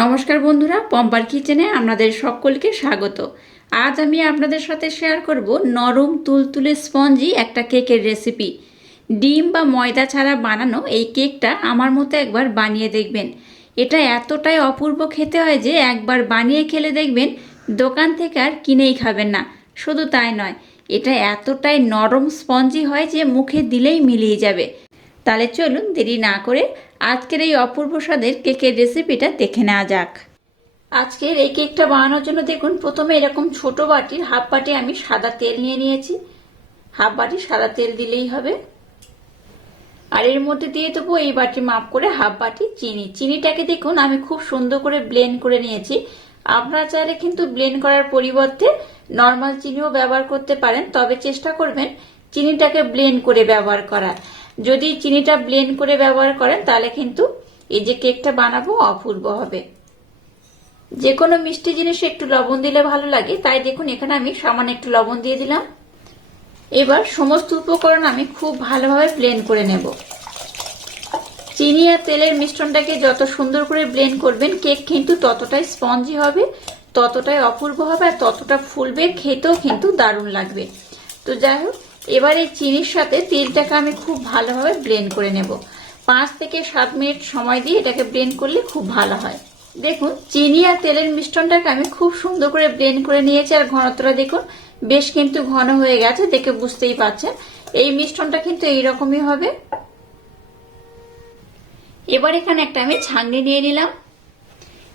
নমস্কার বন্ধুরা, পম্পার কিচেনে আপনাদের সকলকে স্বাগত। আজ আমি আপনাদের সাথে শেয়ার করব নরম তুলতুলে স্পঞ্জি একটা কেকের রেসিপি। ডিম বা ময়দা ছাড়া বানানো এই কেকটা আমার মতো একবার বানিয়ে দেখবেন। এটা এতটাই অপূর্ব খেতে হয় যে একবার বানিয়ে খেলে দেখবেন দোকান থেকে আর কিনেই খাবেন না। শুধু তাই নয়, এটা এতটাই নরম স্পঞ্জি হয় যে মুখে দিলেই মিলিয়ে যাবে। তাহলে চলুন দেরি না করে আজকের এই অপূর্ব স্বাদের কেকের রেসিপিটা দেখে নেওয়া যাক। আজকের এই কেকটা বানানোর জন্য দেখুন, প্রথমে এরকম ছোট বাটির হাফ বাটি আমি সাদা তেল নিয়ে নিয়েছি। হাফ বাটি সাদা তেল দিলেই হবে। আর এর মধ্যে দিয়ে দেবো এই বাটি মাপ করে হাফ বাটি চিনি। চিনিটাকে দেখুন, আমি খুব সুন্দর করে ব্লেন্ড করে নিয়েছি। আপনারা চাইলে কিন্তু ব্লেন্ড করার পরিবর্তে নর্মাল চিনিও ব্যবহার করতে পারেন, তবে চেষ্টা করবেন চিনিটাকে ব্লেন্ড করে ব্যবহার করার। যদি চিনিটা ব্লেন্ড করে ব্যবহার করেন, তাহলে কিন্তু এই যে কেকটা বানাবো অপূর্ব হবে। যে কোনো মিষ্টি জিনিসে একটু লবণ দিলে ভালো লাগে। তাই দেখুন, এখানে আমি সামান্য একটু লবণ দিয়ে দিলাম। এবার সমস্ত উপকরণ আমি খুব ভালোভাবে ব্লেন্ড করে নেব। চিনি আর তেলের মিশ্রণটাকে যত সুন্দর করে ব্লেন্ড করবেন কেক কিন্তু ততটাই স্পঞ্জি হবে, ততটাই অপূর্ব হবে, আর ততটা ফুলবে, খেতেও কিন্তু দারুণ লাগবে। তো যাই হোক এবার এই চিনির সাথে তেলটাকে আমি খুব ভালোভাবে ব্লেন্ড করে নেব। পাঁচ থেকে সাত মিনিট সময় দিয়ে এটাকে ব্লেন্ড করলে খুব ভালো হয়। দেখুন, চিনি আর তেলের মিশ্রণটাকে আমি খুব সুন্দর করে ব্লেন্ড করে নিয়েছি, আর ঘনত্বটা দেখুন, বেশ কিন্তু ঘন হয়ে গেছে, দেখে বুঝতেই পারছেন এই মিশ্রণটা কিন্তু এইরকমই হবে। এবার এখানে একটা আমি ছাঁকনি নিয়ে নিলাম।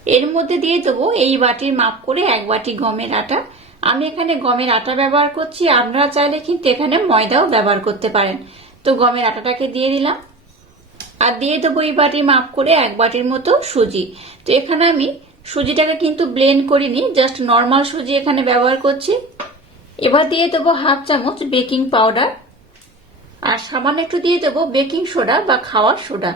এর মধ্যে দিয়ে দেবো এই বাটির মাপ করে এক বাটি গমের আটা। আমি এখানে গমের আটা ব্যবহার করছি, আপনারা চাইলে কিন্তু এখানে ময়দাও ব্যবহার করতে পারেন। তো গমের আটাটাকে দিয়ে দিলাম। আর দিয়ে দেবো এই বাটির মাপ করে এক বাটির মতো সুজি। তো এখানে আমি সুজিটাকে কিন্তু ব্লেন্ড করিনি জাস্ট নর্মাল সুজি এখানে ব্যবহার করছি। এবার দিয়ে দেবো হাফ চামচ বেকিং পাউডার আর সামান্য একটু দিয়ে দেবো বেকিং সোডা বা খাওয়ার সোডা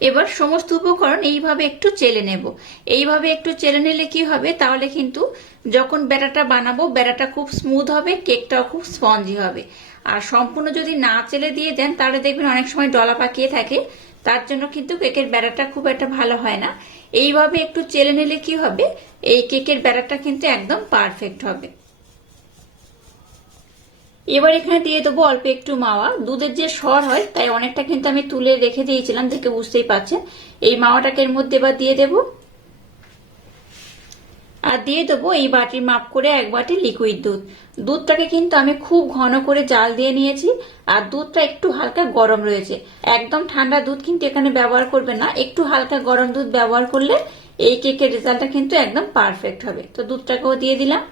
এবার সমস্ত উপকরণ এইভাবে একটু চেলে নেব। এইভাবে একটু চেলে নিলে কি হবে? তাহলে কিন্তু যখন বেড়াটা বানাবো বেড়াটা খুব স্মুথ হবে, কেকটাও খুব স্পঞ্জি হবে। আর সম্পূর্ণ যদি না চেলে দিয়ে দেন, তাহলে দেখবেন অনেক সময় ডলা পাকিয়ে থাকে। তার জন্য কিন্তু কেকের বেড়াটা খুব একটা ভালো হয় না। এইভাবে একটু চেলে নিলে কি হবে? এই কেকের বেড়াটা কিন্তু একদম পারফেক্ট হবে। এবার এখানে দিয়ে দেবো অল্প একটু মাওয়া। দুধের যে সর হয়, তাই অনেকটা কিন্তু আমি তুলে রেখে দিয়েছিলাম, দেখে বুঝতেই পারছেন। এই মাওয়াটাকে এর মধ্যে এবার দিয়ে দেব। আর দিয়ে দেবো এই বাটির মাপ করে এক বাটি লিকুইড দুধ। দুধটাকে কিন্তু আমি খুব ঘন করে জাল দিয়ে নিয়েছি, আর দুধটা একটু হালকা গরম রয়েছে। একদম ঠান্ডা দুধ কিন্তু এখানে ব্যবহার করবে না। একটু হালকা গরম দুধ ব্যবহার করলে এই কেকের রেজাল্টটা কিন্তু একদম পারফেক্ট হবে। তো দুধটাকেও দিয়ে দিলাম।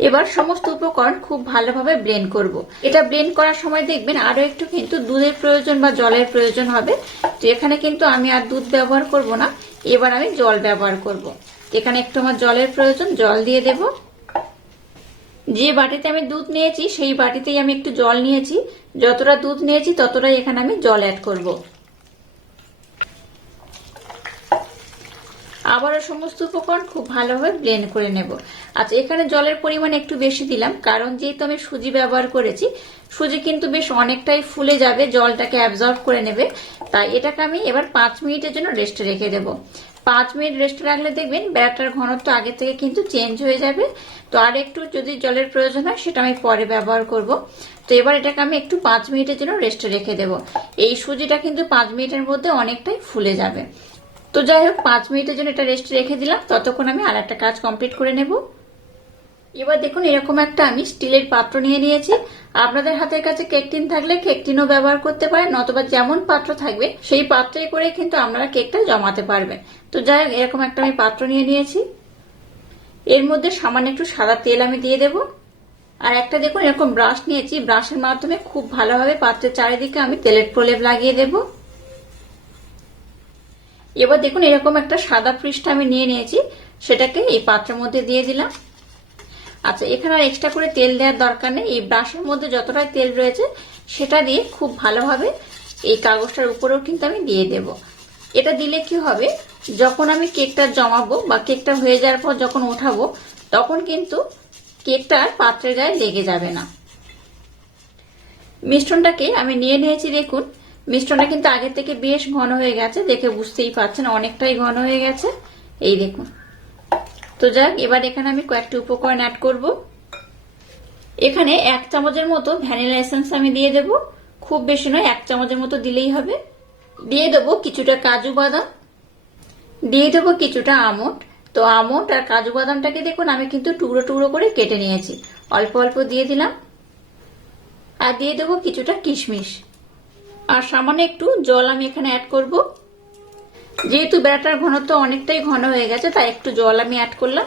এবার সমস্ত উপকরণ খুব ভালোভাবে ব্লেন্ড করব। এটা ব্লেন্ড করার সময় দেখবেন আরও একটু কিন্তু দুধের প্রয়োজন বা জলের প্রয়োজন হবে। তো এখানে কিন্তু আমি আর দুধ ব্যবহার করব না। এবার আমি জল ব্যবহার করব। এখানে একটু আমার জলের প্রয়োজন, জল দিয়ে দেব। যে বাটিতে আমি দুধ নিয়েছি, সেই বাটিতেই আমি একটু জল নিয়েছি। যতটা দুধ নিয়েছি, ততটাই এখানে আমি জল অ্যাড করব। আবারও সমস্ত উপকরণ খুব ভালোভাবে ব্লেন্ড করে নেব। আচ্ছা এখানে জলের পরিমাণ একটু বেশি দিলাম, কারণ যেহেতু আমি সুজি ব্যবহার করেছি, সুজি কিন্তু বেশ অনেকটাই ফুলে যাবে, জলটাকে অ্যাবজর্ব করে নেবে। তাই এটাকে আমি এবার পাঁচ মিনিটের জন্য রেস্টে রেখে দেবো। পাঁচ মিনিট রেস্টে রাখলে দেখবেন ব্যাটার ঘনত্ব আগে থেকে কিন্তু চেঞ্জ হয়ে যাবে। তো আর একটু যদি জলের প্রয়োজন হয়, সেটা আমি পরে ব্যবহার করব। তো এবার এটাকে আমি একটু পাঁচ মিনিটের জন্য রেস্টে রেখে দেব। এই সুজিটা কিন্তু পাঁচ মিনিটের মধ্যে অনেকটাই ফুলে যাবে। তো যাই হোক, পাঁচ মিনিটের জন্য এটা রেস্ট রেখে দিলাম। ততক্ষণ আমি আর একটা কাজ কমপ্লিট করে নেব। এবার দেখুন, এরকম একটা আমি স্টিলের পাত্র নিয়ে নিয়েছি। আপনাদের হাতের কাছে কেক টিন থাকলে কেক টিনও ব্যবহার করতে পারেন, নতবা যেমন পাত্র থাকবে, সেই পাত্রে করে কিন্তু আপনারা কেকটা জমাতে পারবেন। তো যাই হোক, এরকম একটা আমি পাত্র নিয়ে নিয়েছি। এর মধ্যে সামান্য একটু সাদা তেল আমি দিয়ে দেব। আর একটা দেখুন, এরকম ব্রাশ নিয়েছি। ব্রাশের মাধ্যমে খুব ভালোভাবে পাত্রের চারিদিকে আমি তেলের প্রলেপ লাগিয়ে দেবো। এবার দেখুন এরকম একটা সাদা পৃষ্ঠা আমি নিয়ে নিয়েছি, সেটাকে এই পাত্রের মধ্যে দিয়ে দিলাম। আচ্ছা এখানে আর এক্সট্রা করে তেল দেওয়ার দরকার নেই। এই ব্রাশের মধ্যে যতটাই তেল রয়েছে, সেটা দিয়ে খুব ভালোভাবে এই কাগজটার উপরেও কিন্তু আমি দিয়ে দেব। এটা দিলে কি হবে, যখন আমি কেকটা জমাবো বা কেকটা হয়ে যাওয়ার পর যখন ওঠাবো, তখন কিন্তু কেকটা পাত্রের গায়ে লেগে যাবে না। মিশ্রণটাকে আমি নিয়ে নিয়েছি, দেখুন। মিশ্রণটা কিন্তু আগের থেকে বেশ ঘন হয়ে গেছে, দেখে বুঝতেই পারছেন অনেকটাই ঘন হয়ে গেছে। এই দেখুন। তো যাক, এবার এখানে আমি কয়েকটি উপকরণ অ্যাড করব। এখানে এক চামচের মতো ভ্যানিলা এসেন্স আমি দিয়ে দেব। খুব বেশি নয়, এক চামচের মতো দিলেই হবে। দিয়ে দেবো কিছুটা কাজু বাদাম। দিয়ে দেবো কিছুটা আমন্ড। তো আমন্ড আর কাজু বাদামটাকে দেখুন, আমি কিন্তু টুকরো টুকরো করে কেটে নিয়েছি। অল্প অল্প দিয়ে দিলাম। আর দিয়ে দেবো কিছুটা কিশমিশ। আর সামান্য একটু জল আমি এখানে অ্যাড করব। যেহেতু ব্যাটার ঘনত্ব অনেকটাই ঘন হয়ে গেছে, তাই একটু জল আমি অ্যাড করলাম।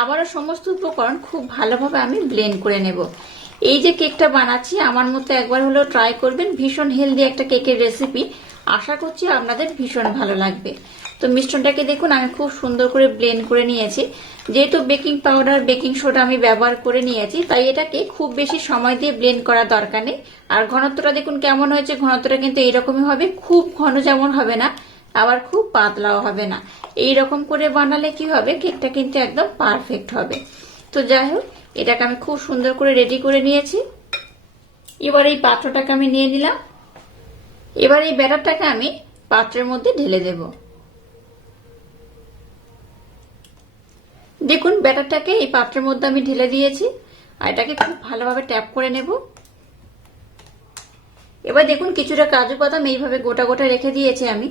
আবারও সমস্ত উপকরণ খুব ভালোভাবে আমি ব্লেন্ড করে নেব। এই যে কেকটা বানাচ্ছি, আমার মতো একবার হলেও ট্রাই করবেন। ভীষণ হেলদি একটা কেকের রেসিপি আশা করছি আপনাদের ভীষণ ভালো লাগবে। তো মিশ্রণটাকে দেখুন, আমি খুব সুন্দর করে ব্লেন্ড করে নিয়েছি। যেহেতু বেকিং পাউডার, বেকিং সোডা আমি ব্যবহার করে নিয়েছি, তাই এটাকে খুব বেশি সময় দিয়ে ব্লেন্ড করা দরকার নেই। আর ঘনত্বটা দেখুন কেমন হয়েছে, ঘনত্বটা কিন্তু এইরকমই হবে, খুব ঘন যেমন হবে না, আবার খুব পাতলাও হবে না। এই রকম করে বানালে কি হবে, কেকটা কিন্তু একদম পারফেক্ট হবে। তো যাই হোক, এটাকে আমি খুব সুন্দর করে রেডি করে নিয়েছি। এবার এই পাত্রটাকে আমি নিয়ে নিলাম। এবার এই ব্যাটারটাকে আমি পাত্রের মধ্যে ঢেলে দেব। দেখুন, ব্যাটারটাকে এই পাত্রের মধ্যে আমি ঢেলে দিয়েছি, আর এটাকে খুব ভালোভাবে ট্যাপ করে নেব। এবার দেখুন, কিছুটা কাজু বাদাম এইভাবে গোটা গোটা রেখে দিয়েছি আমি।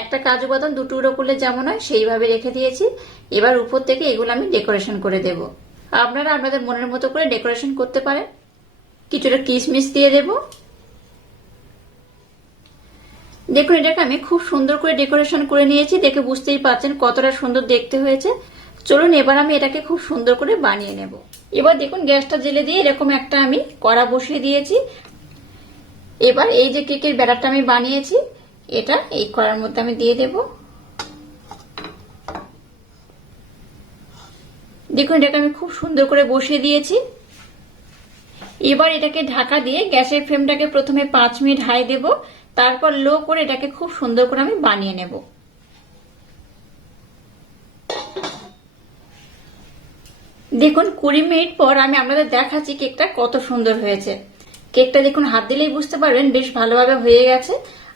একটা কাজু বাদাম দু টুকরো করলে যেমন হয়, সেইভাবে রেখে দিয়েছি। এবার উপর থেকে এগুলো আমি ডেকোরেশন করে দেব। আপনারা আপনাদের মনের মতো করে ডেকোরেশন করতে পারেন। কিছুটা কিশমিশ দিয়ে দেব। দেখুন, এটাকে আমি খুব সুন্দর করে ডেকোরেশন করে নিয়েছি। দেখে বুঝতেই পারছেন কতটা সুন্দর দেখতে হয়েছে। চলুন, এবার আমি এটাকে খুব সুন্দর করে বানিয়ে নেব। এবার দেখুন, গ্যাসটা জেলে দিয়ে এরকম একটা আমি কড়া বসিয়ে দিয়েছি। এবার এই যে কেকের ব্যাটারটা আমি বানিয়েছি, এটা এই কড়ার মধ্যে আমি দিয়ে দেব। দেখুন, এটাকে আমি খুব সুন্দর করে বসিয়ে দিয়েছি। এবার এটাকে ঢাকা দিয়ে গ্যাসের ফ্লেমটাকে প্রথমে পাঁচ মিনিট হাই দেব। তারপর লো করে এটাকে খুব সুন্দর করে আমি বানিয়ে নেব। দেখুন, কুড়ি মিনিট পর আমি আপনাদের দেখাচ্ছি কেকটা কত সুন্দর হয়েছে। কেকটা দেখুন, হাত দিলেই বুঝতে পারবেন, বেশ ভালোভাবে হয়ে গেছে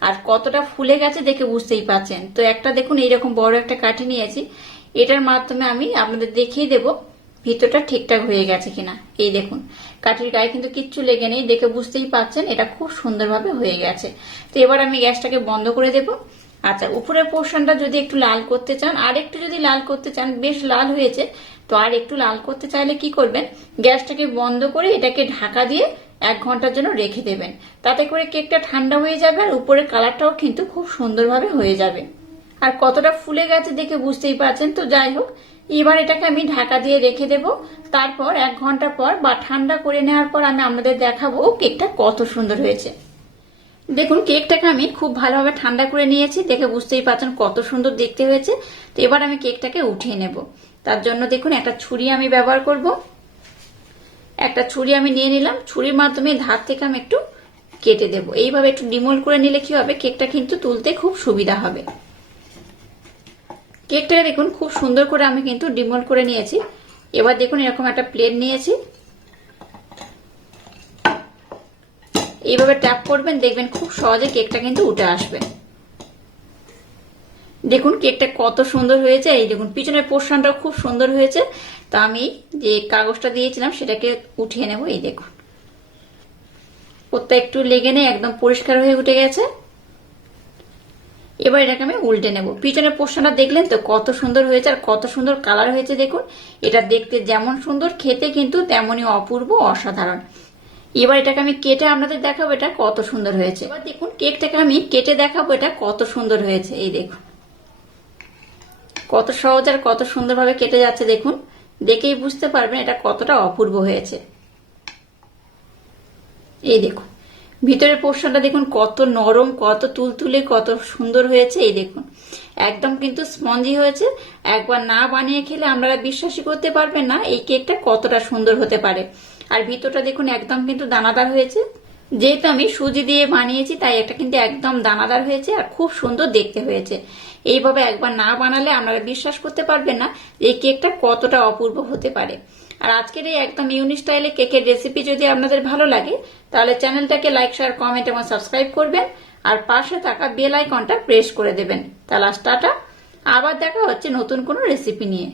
আর কতটা ফুলে গেছে দেখে বুঝতেই পাচ্ছেন। তো একটা দেখুন, এইরকম বড় একটা কাঠি নিয়েছি। এটার মাধ্যমে আমি আপনাদের দেখিয়ে দেব ভিতরটা ঠিকঠাক হয়ে গেছে কিনা। এই দেখুন, কাঠির গায়ে কিন্তু কিচ্ছু লেগে নেই, দেখে বুঝতেই পাচ্ছেন, এটা খুব সুন্দরভাবে হয়ে গেছে। তো এবার আমি গ্যাসটাকে বন্ধ করে দেব। আচ্ছা উপরের পোর্শনটা যদি একটু লাল করতে চান, আর একটু যদি লাল করতে চান, বেশ লাল হয়েছে, তো আর একটু লাল করতে চাইলে কি করবেন? গ্যাসটাকে বন্ধ করে এটাকে ঢাকা দিয়ে এক ঘণ্টার জন্য রেখে দেবেন। তাতে করে কেকটা ঠান্ডা হয়ে যাবে আর উপরের কালারটাও কিন্তু খুব সুন্দরভাবে হয়ে যাবে। আর কতটা ফুলে গেছে দেখে বুঝতেই পারছেন তো? যাই হোক, এবার এটাকে আমি ঢাকা দিয়ে রেখে দেব। তারপর এক ঘণ্টা পর বা ঠান্ডা করে নেওয়ার পর আমি আপনাদের দেখাবো কেকটা কত সুন্দর হয়েছে। দেখুন, কেকটাকে আমি খুব ভালোভাবে ঠান্ডা করে নিয়েছি। দেখে বুঝতেই পারছেন কত সুন্দর দেখতে হয়েছে। তো এবার আমি কেকটাকে উঠিয়ে নেব। তার জন্য দেখুন, একটা ছুরি আমি ব্যবহার করব। একটা ছুরি আমি নিয়ে নিলাম। ছুরির মাধ্যমে ধার থেকে আমি একটু কেটে দেব। এইভাবে একটু ডিমোল করে নিলে কি হবে? কেকটা কিন্তু তুলতে খুব সুবিধা হবে। কেকটাকে দেখুন, খুব সুন্দর করে আমি কিন্তু ডিমোল করে নিয়েছি। এবার দেখুন, এরকম একটা প্লেট নিয়েছি। এইভাবে ট্যাপ করবেন, দেখবেন খুব সহজে কেকটা কিন্তু উঠে আসবে। দেখুন কেকটা কত সুন্দর হয়েছে। এই দেখুন, পিছনের পোর্শনটাও খুব সুন্দর হয়েছে। তা আমি যে কাগজটা দিয়েছিলাম, সেটাকে উঠিয়ে নেব, এই দেখুন। ওটা একটু লেগে নেই, একদম পরিষ্কার হয়ে উঠে গেছে। এবার এটাকে আমি উল্টে নেব। পিছনের পোর্শনটা দেখলেন তো, কত সুন্দর হয়েছে আর কত সুন্দর কালার হয়েছে, দেখুন। এটা দেখতে যেমন সুন্দর, খেতে কিন্তু তেমনই অপূর্ব, অসাধারণ। এবার এটাকে আমি কেটে আপনাদের দেখাবো এটা কত সুন্দর হয়েছে। এবার দেখুন, কেকটাকে আমি কেটে দেখাবো এটা কত সুন্দর হয়েছে। এই দেখুন। কত সহজ আর কত সুন্দরভাবে কেটে যাচ্ছে দেখুন। দেখেই বুঝতে পারবেন এটা কতটা অপূর্ব হয়েছে। এই দেখুন। ভিতরের পোর্শনটা দেখুন, কত নরম, কত তুলতুলে, কত সুন্দর হয়েছে। এই দেখুন। একদম কিন্তু স্পঞ্জি হয়েছে। একবার না বানিয়ে খেলে আপনারা বিশ্বাসই করতে পারবেন না এই কেকটা কতটা সুন্দর হতে পারে। আর ভিতরটা দেখুন, একদম কিন্তু দানাদার হয়েছে। যেহেতু আমি সুজি দিয়ে বানিয়েছি, তাই এটা কিন্তু একদম দানাদার হয়েছে আর খুব সুন্দর দেখতে হয়েছে। এইভাবে একবার না বানালে আপনারা বিশ্বাস করতে পারবেন না এই কেকটা কতটা অপূর্ব হতে পারে। আর আজকের এই একদম ইউনিক স্টাইলে কেকের রেসিপি যদি আপনাদের ভালো লাগে, তাহলে চ্যানেলটাকে লাইক শেয়ার কমেন্ট এবং সাবস্ক্রাইব করবেন। আর পাশে থাকা বেল আইকনটা প্রেস করে দেবেন। তাহলে টাটা। আবার দেখা হচ্ছে নতুন কোনো রেসিপি নিয়ে।